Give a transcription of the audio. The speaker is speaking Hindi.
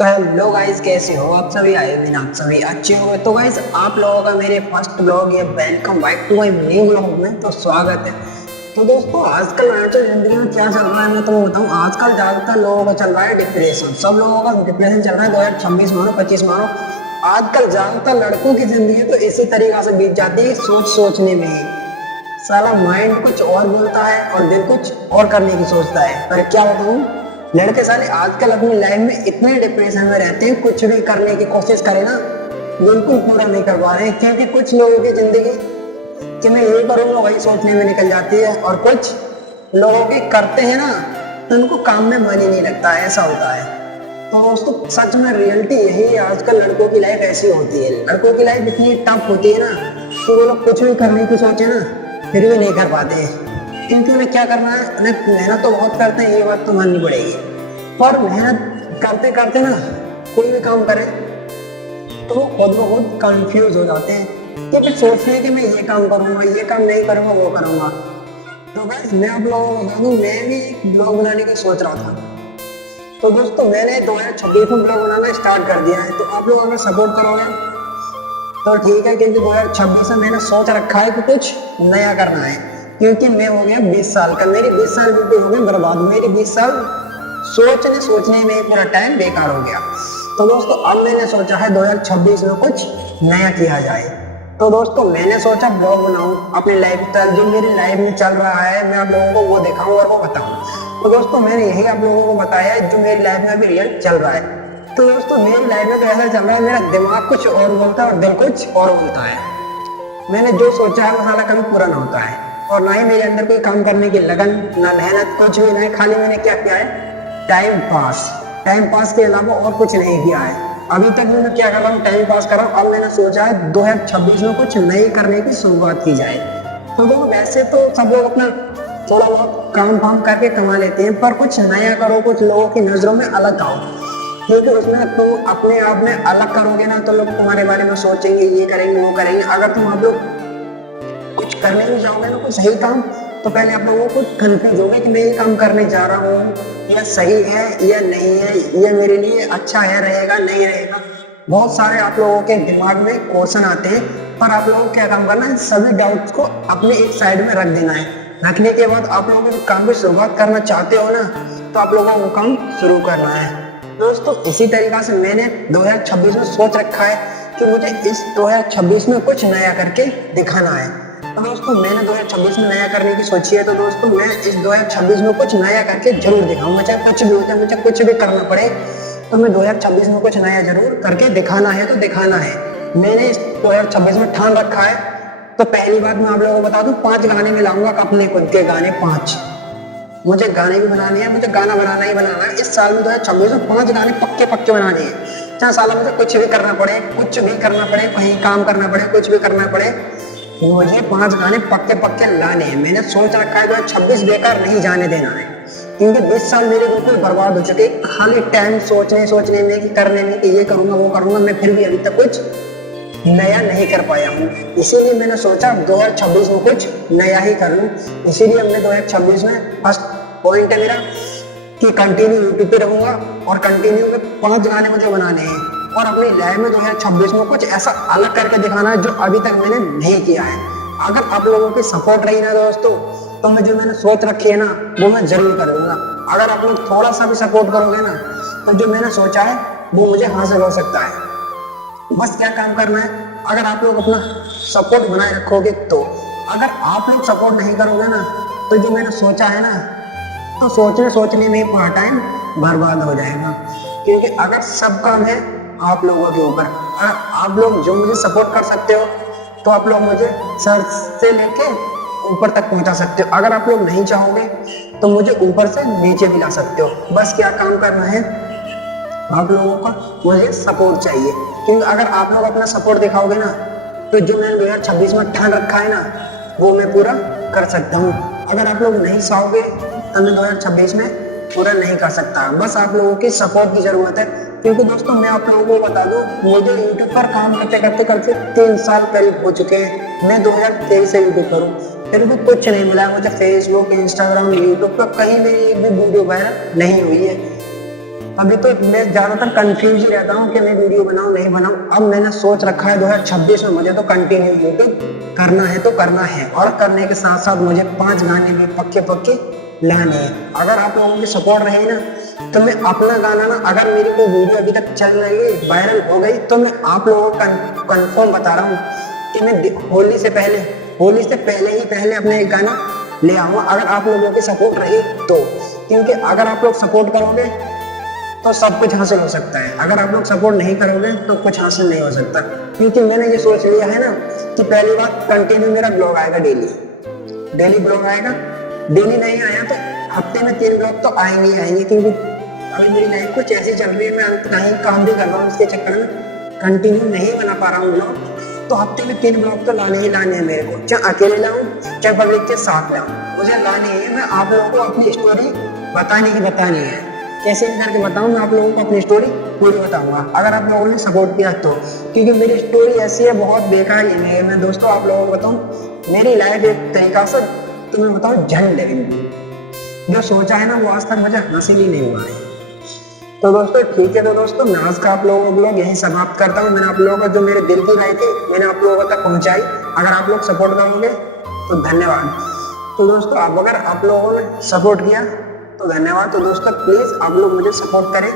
तो हेलो गाइस, कैसे हो आप सभी? आए दिन आप सभी अच्छे हो? तो गाइस, आप लोगों का मेरे फर्स्ट ब्लॉग या welcome back to my new blog में तो स्वागत है। तो दोस्तों, आजकल आजकल जिंदगी में क्या चल रहा है मैं तुम्हें बताऊं। आजकल ज्यादातर लोगों का चल रहा है डिप्रेशन। सब लोगों का डिप्रेशन चल रहा है। 2026 मानो 25 मानो, आजकल ज्यादातर लड़कों की जिंदगी तो इसी तरीका से बीत जाती है, सोचने में ही। साला माइंड कुछ और बोलता है और दिल कुछ और करने की सोचता है। पर क्या बताऊं, लड़के साले आजकल अपनी लाइफ में इतने डिप्रेशन में रहते हैं, कुछ भी करने की कोशिश करें ना बिल्कुल पूरा नहीं कर पा रहे हैं। क्योंकि कुछ लोगों की जिंदगी कि मैं ये करूंगा वही सोचने में निकल जाती है, और कुछ लोगों के करते हैं ना तो उनको काम में मन ही नहीं लगता है, ऐसा होता है। तो दोस्तों, सच में रियलिटी यही है। आजकल लड़कों की लाइफ ऐसी होती है, लड़कों की लाइफ इतनी टफ होती है ना कि वो लोग कुछ भी करने की सोचे ना फिर भी नहीं कर पाते हैं। क्योंकि उन्हें क्या करना है, उन्हें मेहनत तो बहुत करते हैं, ये बात तो माननी पड़ेगी। पर मेहनत करते करते ना कोई भी काम करे तो वो खुद ब खुद कंफ्यूज हो जाते हैं कि फिर सोचते हैं कि मैं ये काम करूंगा, ये काम नहीं करूंगा, वो करूंगा। तो गाइस, मैं आप लोगों को बता दूं, मैं भी एक ब्लॉग बनाने की सोच रहा था। तो दोस्तों, मैंने 2026 में ब्लॉग बनाना स्टार्ट कर दिया है। तो आप लोग अगर सपोर्ट करोगे तो ठीक है, क्योंकि 2026 में मैंने सोच रखा है कि कुछ नया करना है। क्योंकि मैं हो गया 20 साल का, मेरी 20 साल बिल्कुल हो गए बर्बाद। मेरी 20 साल सोचने में पूरा टाइम बेकार हो गया। तो दोस्तों, अब मैंने सोचा है 2026 में कुछ नया किया जाए। तो दोस्तों, मैंने सोचा ब्लॉग बनाऊं, अपनी लाइफ स्टाइल जो मेरी लाइफ में चल रहा है मैं आप लोगों को वो दिखाऊं और वो बताऊं। तो दोस्तों, मैंने यही आप लोगों को बताया है जो मेरी लाइफ में अभी रियल चल रहा है। तो दोस्तों, मेरी लाइफ में तो ऐसा चल रहा है, मेरा दिमाग कुछ और बोलता है और दिल कुछ और बोलता है। मैंने जो सोचा है वो साला कभी पूरा ना होता है, और ना ही मेरे अंदर कोई काम करने की लगन, ना मेहनत, कुछ भी नहीं। खाली मैंने क्या किया है, टाइम पास के अलावा और कुछ नहीं किया है। अभी तक मैं क्या कर रहा हूँ, टाइम पास कर रहा हूँ। अब मैंने सोचा है 2026 में कुछ नई करने की शुरुआत की जाए। तो दोस्तों, वैसे तो सब लोग अपना थोड़ा बहुत काम फाम करके कमा लेते हैं, पर कुछ नया करो, कुछ लोगों की नजरों में अलग आओ। क्योंकि उसमें तुम अपने आप में अलग करोगे ना तो लोग तुम्हारे बारे में सोचेंगे, ये करेंगे वो करेंगे। अगर तुम आप लोग कुछ करने भी जाओगे ना कुछ सही काम, तो पहले आप लोगों को कंफ्यूज होगा कि मैं ये काम करने जा रहा हूँ, यह सही है या नहीं है, ये मेरे लिए अच्छा है, रहेगा नहीं रहेगा। बहुत सारे आप लोगों के दिमाग में क्वेश्चन आते हैं, पर आप लोगों को क्या काम करना है, सभी डाउट्स को अपने एक साइड में रख देना है। रखने के बाद आप लोगों को काम की शुरुआत करना चाहते हो ना, तो आप लोगों को काम शुरू करना है। दोस्तों, इसी तरीका से मैंने 2026 में सोच रखा है कि मुझे इस 2026 में कुछ नया करके दिखाना है। तो दोस्तों, मैंने 2026 में नया करने की सोची है। तो दोस्तों, मैं इस 2026 में कुछ नया करके जरूर दिखाऊंगा, चाहे कुछ भी हो जाए, मुझे कुछ भी करना पड़े, तो मैं 2026 में कुछ नया जरूर करके दिखाना है तो दिखाना है। मैंने इस 2026 में ठान रखा है। तो पहली बात मैं आप लोगों को बता दूं, 5 गाने में लाऊंगा, अपने खुद के गाने 5। मुझे गाने भी बनाने हैं, मुझे गाना बनाना ही बनाना है। इस साल में 2026 में 5 गाने पक्के पक्के बनाने हैं। चाहे साला मुझे कुछ भी करना पड़े, कुछ भी करना पड़े, कहीं काम करना पड़े, कुछ भी करना पड़े, मुझे 5 गाने पक्के पक्के लाने हैं। मैंने सोच रखा है 2026 बेकार नहीं जाने देना है। क्योंकि 20 साल मेरे बिल्कुल बर्बाद हो चुके, खाली टाइम सोचने में कि करने में कि ये करूंगा वो करूंगा। मैं फिर भी अभी तक कुछ नया नहीं कर पाया हूँ। इसीलिए मैंने सोचा 2026 में कुछ नया ही कर लूँ। इसीलिए हमने 2026 में फर्स्ट पॉइंट है मेरा कि कंटिन्यू यूट्यूब पे रहूंगा, और कंटिन्यू में 5 गाने मुझे बनाने हैं, और अपनी लाइफ में 2026 में कुछ ऐसा अलग करके दिखाना है जो अभी तक मैंने नहीं किया है। अगर आप लोगों की सपोर्ट रही ना दोस्तों, तो मैं जो मैंने सोच रखी है ना वो मैं जरूर करूंगा। अगर आप लोग थोड़ा सा भी सपोर्ट करोगे ना तो जो मैंने सोचा है वो मुझे हासिल हो सकता है। बस क्या काम करना है, अगर आप लोग अपना सपोर्ट बनाए रखोगे तो। अगर आप लोग सपोर्ट नहीं करोगे ना तो जो मैंने सोचा है ना, तो सोचने में पूरा टाइम बर्बाद हो जाएगा। क्योंकि अगर सब काम है आप लोगों के ऊपर, अगर आप लोग जो मुझे सपोर्ट कर सकते हो तो आप लोग मुझे सर से लेके ऊपर तक पहुंचा सकते हो। अगर आप लोग नहीं चाहोगे तो मुझे ऊपर से नीचे भी ला सकते हो। बस क्या काम करना है, आप लोगों का मुझे सपोर्ट चाहिए। क्योंकि अगर आप लोग अपना सपोर्ट दिखाओगे ना तो जो मैंने 2026 में ठान रखा है ना वो मैं पूरा कर सकता हूँ। अगर आप लोग नहीं चाहोगे तो मैं 2026 में पूरा नहीं कर सकता। बस आप लोगों की सपोर्ट की जरूरत है। क्योंकि दोस्तों, मैं आप लोगों को बता दूं, मुझे यूट्यूब पर काम करते 3 साल करीब हो चुके हैं। मैं 2023 से यूट्यूब करूँ, फिर भी कुछ नहीं मिला मुझे। फेसबुक, इंस्टाग्राम, यूट्यूब पर कहीं मेरी एक भी वीडियो वायरल नहीं हुई है। अभी तो मैं ज्यादातर कंफ्यूज ही रहता हूँ कि मैं वीडियो बनाऊं नहीं बनाऊं। अब मैंने सोच रखा है 2026 में मुझे तो कंटिन्यू यूट्यूब करना है तो करना है, और करने के साथ साथ मुझे 5 गाने भी पक्के पक्के लाने हैं। अगर आप लोगों की सपोर्ट रही ना तो मैं अपना गाना ना, अगर मेरी कोई वीडियो अभी तक चल रही है, वायरल हो गई, तो मैं आप लोगों को कंफर्म बता रहा हूँ कि मैं होली से पहले ही अपने एक गाना ले आऊंगा, अगर आप लोगों की सपोर्ट रही तो। क्योंकि अगर आप लोग सपोर्ट करोगे तो सब कुछ हासिल हो सकता है, अगर आप लोग सपोर्ट नहीं करोगे तो कुछ हासिल नहीं हो सकता। क्योंकि मैंने ये सोच लिया है ना कि पहली बात कंटिन्यू मेरा ब्लॉग आएगा, डेली ब्लॉग आएगा। डेली नहीं आया तो हफ्ते में 3 ब्लॉग तो आएंगे ही आएंगे, क्योंकि अभी मेरी लाइफ कुछ ऐसी चल रही है, मैं कहीं काम भी कर रहा हूँ, इसके चक्कर में कंटिन्यू नहीं बना पा रहा हूँ ब्लॉग। तो हफ्ते में 3 ब्लॉग तो लाने ही लाने हैं मेरे को, चाहे अकेले लाऊं चाहे पब्लिक के साथ लाऊं, मुझे लाने है। मैं आप लोगों को अपनी स्टोरी बतानी है, कैसे भी करके बताऊं, मैं आप लोगों को अपनी स्टोरी पूरी बताऊंगा अगर आप लोगों ने सपोर्ट किया तो। क्योंकि मेरी स्टोरी ऐसी है, बहुत बेकार ही है। मैं दोस्तों आप लोगों को बताऊं, मेरी लाइफ एक तरीका से तो मैं बताऊं झंड है, जो सोचा है ना वो आज तक मुझे हासिल ही नहीं हुआ है। तो दोस्तों ठीक है, तो दोस्तों मैं आज का आप लोगों को ब्लॉग यहीं समाप्त करता हूँ। मैंने आप लोगों को जो मेरे दिल की राय थी मैंने आप लोगों तक पहुंचाई। अगर आप लोग सपोर्ट करोगे तो धन्यवाद। तो दोस्तों अगर आप लोगों ने सपोर्ट किया तो धन्यवाद। तो दोस्तों प्लीज आप लोग मुझे सपोर्ट करें।